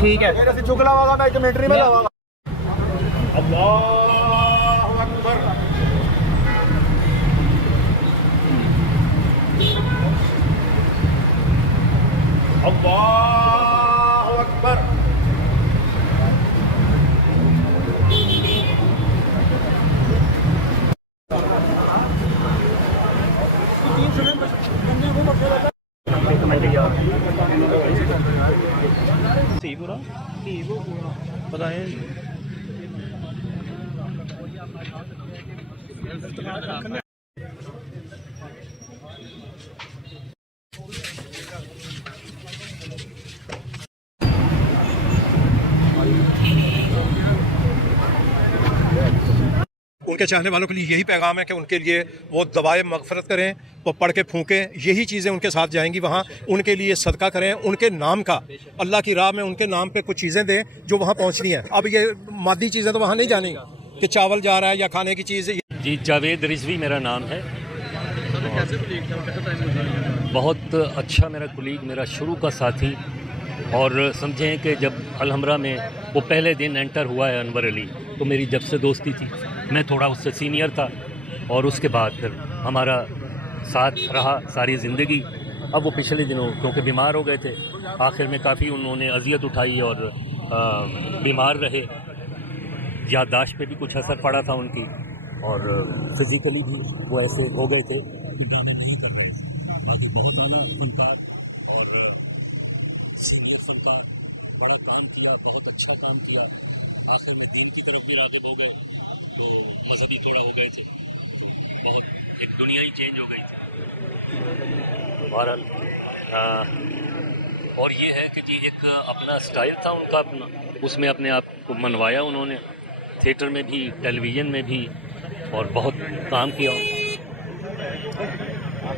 ठीक है चुकला होगा मैं कमेंट्री में लाऊंगा। अल्लाहु अकबर। अल्लाहु अकबर। पूरा पता है उनके चाहने वालों के लिए यही पैगाम है कि उनके लिए वो दवाएं मगफरत करें, वो पढ़ के फूकें, यही चीज़ें उनके साथ जाएंगी वहाँ। उनके लिए सदका करें, उनके नाम का, अल्लाह की राह में उनके नाम पे कुछ चीज़ें दें जो वहाँ पहुँचनी है। अब ये मादी चीज़ें तो वहाँ नहीं जानी कि चावल जा रहा है या खाने की चीज़। जी जावेद रिजवी मेरा नाम है। बहुत अच्छा मेरा कुलीग, मेरा शुरू का साथी। और समझें कि जब अलहमरा में वो पहले दिन एंटर हुआ है अनवर अली, तो मेरी जब से दोस्ती थी, मैं थोड़ा उससे सीनियर था और उसके बाद फिर हमारा साथ रहा सारी ज़िंदगी। अब वो पिछले दिनों क्योंकि बीमार हो गए थे, आखिर में काफ़ी उन्होंने अजियत उठाई और बीमार रहे। याददाश्त पे भी कुछ असर पड़ा था उनकी और फिज़िकली भी वो ऐसे हो गए थे कि गाने नहीं कर रहे थे। बाकी बहुत आना फनकार और सीनियर फनकार, बड़ा काम किया, बहुत अच्छा काम किया। आखिर में दीन की तरफ भी राग़िब हो गए, तो मजहबी थोड़ा हो गए थे, बहुत एक दुनिया ही चेंज हो गई थी बहरहाल। और ये है कि जी एक अपना स्टाइल था उनका अपना, उसमें अपने आप को मनवाया उन्होंने, थिएटर में भी, टेलीविज़न में भी, और बहुत काम किया।